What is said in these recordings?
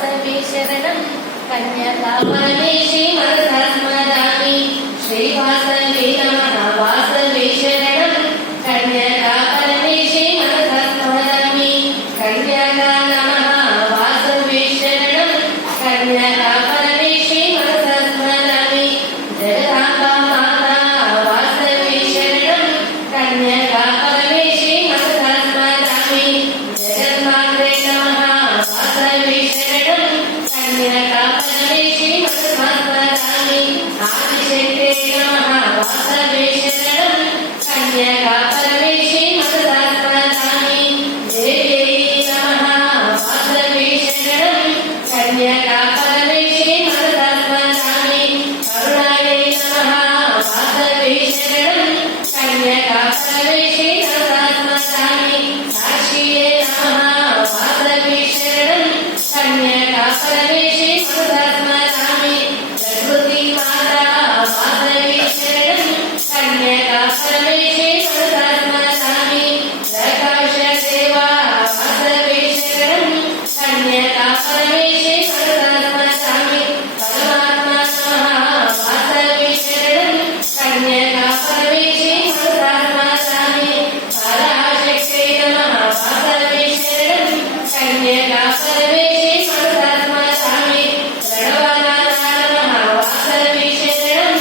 वासवे शरणं कन्यकापरमेशे मनसा स्मरामि श्रीवासवे नमः वासवे शरणं कन्यकापरमेशे मनसा स्मरामि कन्यका नमः वासवे शरणं कन्यकापरमेशे मनसा स्मरामि जगदाम्बा माता वासवे शरणं कन्यकापरमेशे मनसा स्मरामि जगन्मात्रे नमः वासवे शरणं कन्यकापरमेशे मनसा स्मरामि आदिशक्ते नमः वासवे शरणं कन्यकापरमेशे मनसा स्मरामि देव्यै नमः वासवे शरणं कन्यकापरमेशे मनसा स्मरामि करुणायै नमः वासवे शरणं कन्यकापरमेशे मनसा स्मरामि साक्षिये नमः वासवे शरणं कन्यकापरमेशे मनसा स्मरामि प्रकृति माता वासवे शरणं कन्यकापरमेशे मनसा स्मरामि प्रकाशदेवा वासवे शरणं कन्यकापरमेशे मनसा स्मरामि परमात्मा नमः वासवे शरणं कन्यकापरमेशे मनसा स्मरामि पराशक्ते नमः वासवे शरणं कन्यकापरमेशे मनसा स्मरामि प्रणवनाथा नमः वासवे शरणं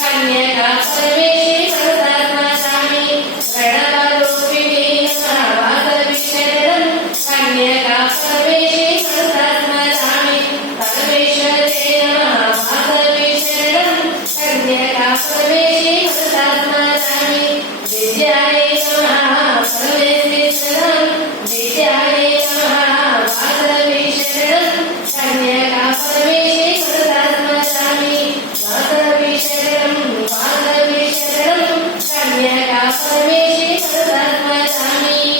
कन्यकापरमेशे मनसा स्मरामि प्रणवरूपिणे नमः वासवे शरणं कन्यकापरमेशे मनसा स्मरामि परमेश्वरे नमः वासवे शरणं कन्यकापरमेशे मनसा स्मरामि विद्यायै नमः परमेश्वरं विद्यायै नमः वासवे शरणं कन्यकापरमेशे मनसा स्मरामि वासवे शरणं कन्यकापरमेशे मनसा स्मरामि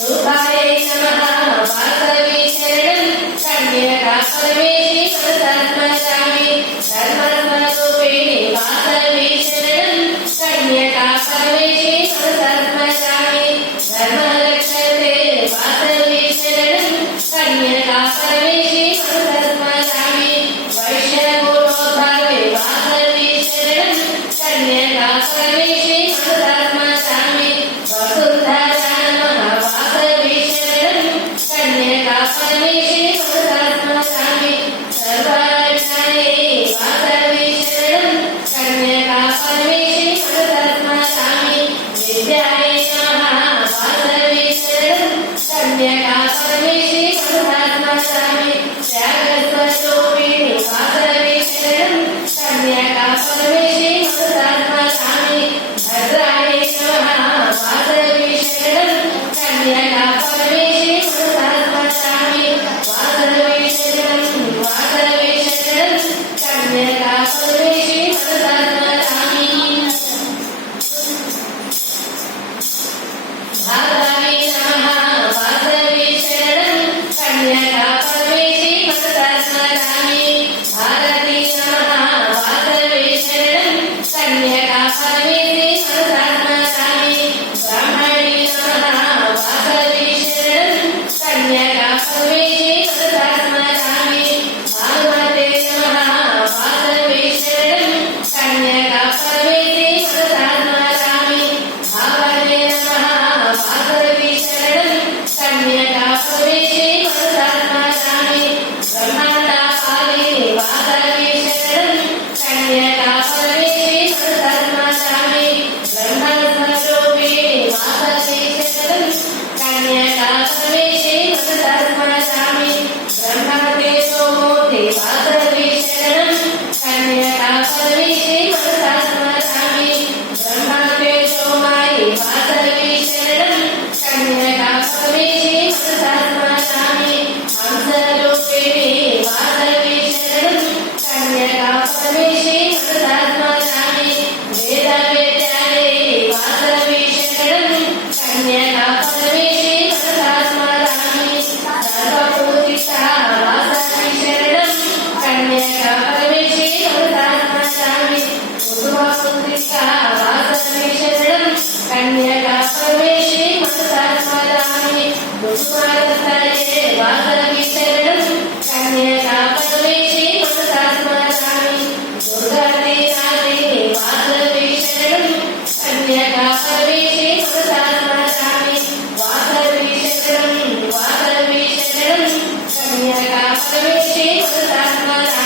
रूपायै नमः वासवे शरणं कन्यकापरमेशे मनसा स्मरामि धर्मस्वरूपिणे वासवे शरणं कन्यकापरमेशे मनसा स्मरामि धर्मरक्षते वासवे शरणं कन्यकापरमेशे मनसा स्मरामि वैष्णवोद्धारे वासवे शरणं कन्यकापरमेशे मनसा स्मरामि वसुन्धरा नमः वासवे शरणं कन्यकापरमेशे मनसा स्मरामि सर्वरक्षायै वासवे शरणं कन्यकापरमेशे मनसा स्मरामि विद्यायै नमः वासवे शरणं कन्यकापरमेशे मनसा स्मरामि त्यागस्वरूपिणे वासवे शरणं कन्यकापरमेशे मनसा स्मरामि भद्रायै नमः वासवे शरणं कन्यकापरमेशे मनसा स्मरामि वासवे शरणं कन्यकापरमेशे मनसा स्मरामि भागायै नमः वासवे कुसुमादत्ताये वासवी शरणं कन्यका परमेशी मनसा स्मरामि दुर्गाते नारिणे वासवी शरणं कन्यका परमेशी मनसा स्मरामि वासवी शरणं कन्यका परमेशी मनसा स्मरामि